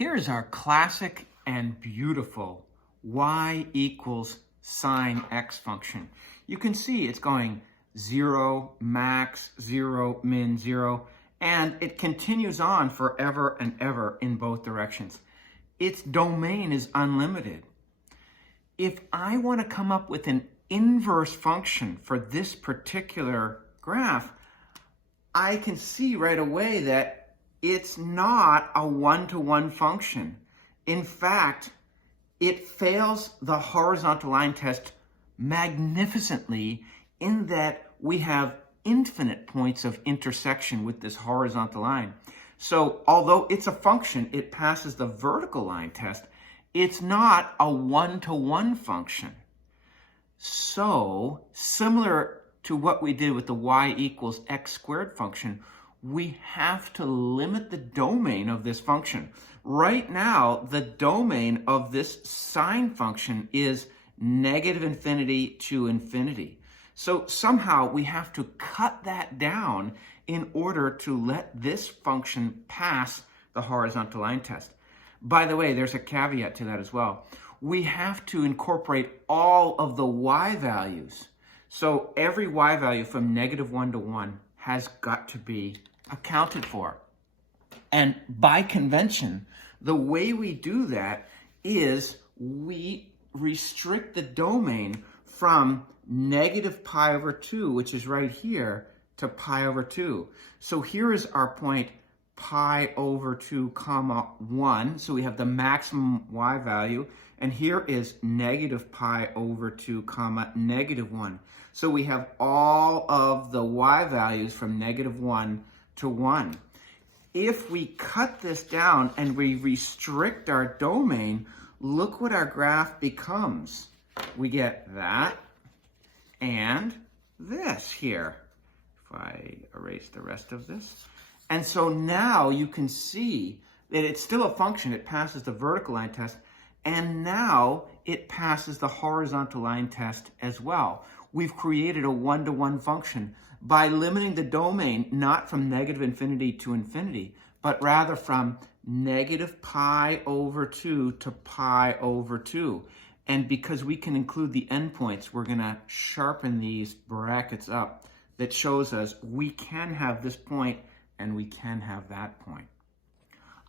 Here's our classic and beautiful y equals sine x function. You can see it's going 0, max, 0, min, 0, and it continues on forever and ever in both directions. Its domain is unlimited. If I want to come up with an inverse function for this particular graph, I can see right away that it's not a one-to-one function. In fact, it fails the horizontal line test magnificently in that we have infinite points of intersection with this horizontal line. So although it's a function, it passes the vertical line test. It's not a one-to-one function. So similar to what we did with the y equals x squared function, we have to limit the domain of this function. Right now, the domain of this sine function is negative infinity to infinity. So somehow we have to cut that down in order to let this function pass the horizontal line test. By the way, there's a caveat to that as well. We have to incorporate all of the y values. So every y value from -1 to 1 has got to be accounted for. And by convention, the way we do that is we restrict the domain from -pi/2, which is right here, to pi/2. So here is our point pi/2, 1. So we have the maximum y value. And here is -pi/2, -1. So we have all of the y values from -1 to 1. If we cut this down and we restrict our domain, look what our graph becomes. We get that and this here. If I erase the rest of this. And so now you can see that it's still a function. It passes the vertical line test. And now it passes the horizontal line test as well. We've created a one-to-one function by limiting the domain not from negative infinity to infinity, but rather from -pi/2 to pi/2. And because we can include the endpoints, we're going to sharpen these brackets up. That shows us we can have this point and we can have that point.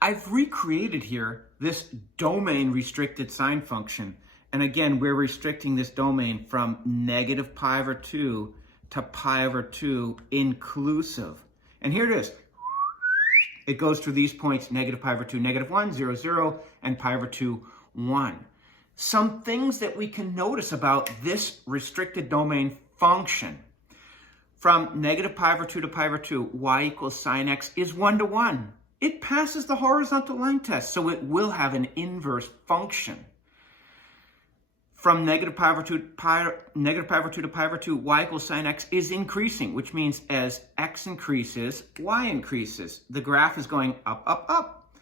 I've recreated here this domain restricted sine function. And again, we're restricting this domain from -pi/2 to pi/2 inclusive. And here it is. It goes through these points, -pi/2, -1, 0, 0, and pi/2, 1. Some things that we can notice about this restricted domain function. From -pi/2 to pi/2, y equals sine x is 1-to-1. It passes the horizontal line test, so it will have an inverse function. From -pi/2 to pi/2, y equals sine x is increasing, which means as x increases, y increases. The graph is going up, up, up.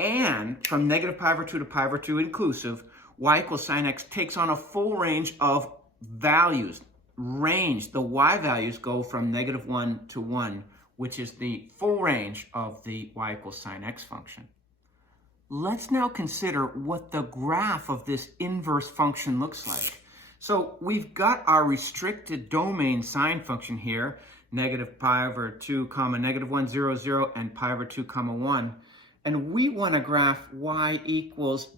And from -pi/2 to pi/2 inclusive, y equals sine x takes on a full range of values. The y values go from -1 to 1, which is the full range of the y equals sine x function. Let's now consider what the graph of this inverse function looks like. So we've got our restricted domain sine function here, -pi/2, -1, 0, 0, and pi/2, 1. And we want to graph y equals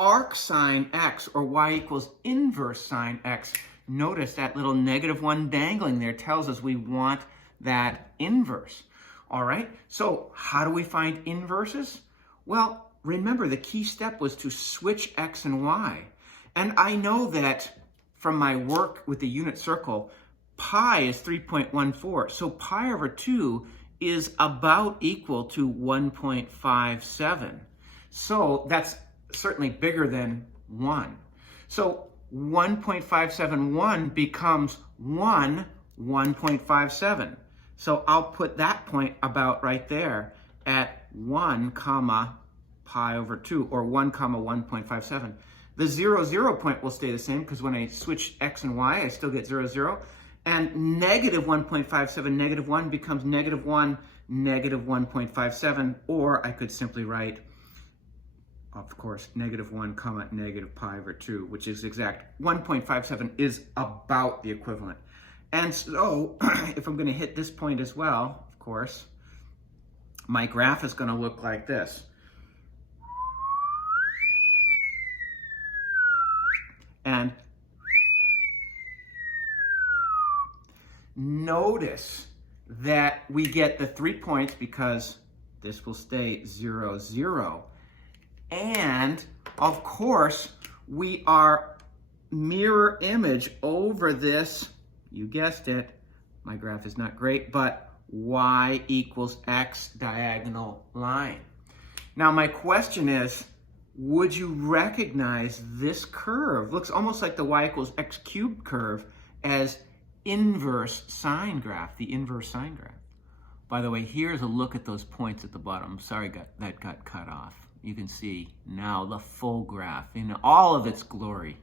arc sine x, or y equals inverse sine x. Notice that little -1 dangling there tells us we want that inverse. All right, so how do we find inverses? Well, remember the key step was to switch x and y. And I know that from my work with the unit circle, pi is 3.14. So pi/2 is about equal to 1.57. So that's certainly bigger than 1. So 1.571 becomes 1.57. So I'll put that point about right there at 1, pi/2, or 1, 1.57. The 0, 0 point will stay the same because when I switch x and y, I still get 0, 0. And -1.57, -1 becomes -1, negative 1.57, or I could simply write, of course, negative 1 comma negative pi over 2, which is exact. 1.57 is about the equivalent. And so if I'm going to hit this point as well, of course, my graph is going to look like this. And notice that we get the 3 points because this will stay 0, 0. And of course, we are mirror image over this, you guessed it, my graph is not great, but y equals x diagonal line. Now my question is, would you recognize this curve? Looks almost like the y equals x cubed curve as inverse sine graph, the inverse sine graph. By the way, here's a look at those points at the bottom. Sorry that got cut off. You can see now the full graph in all of its glory.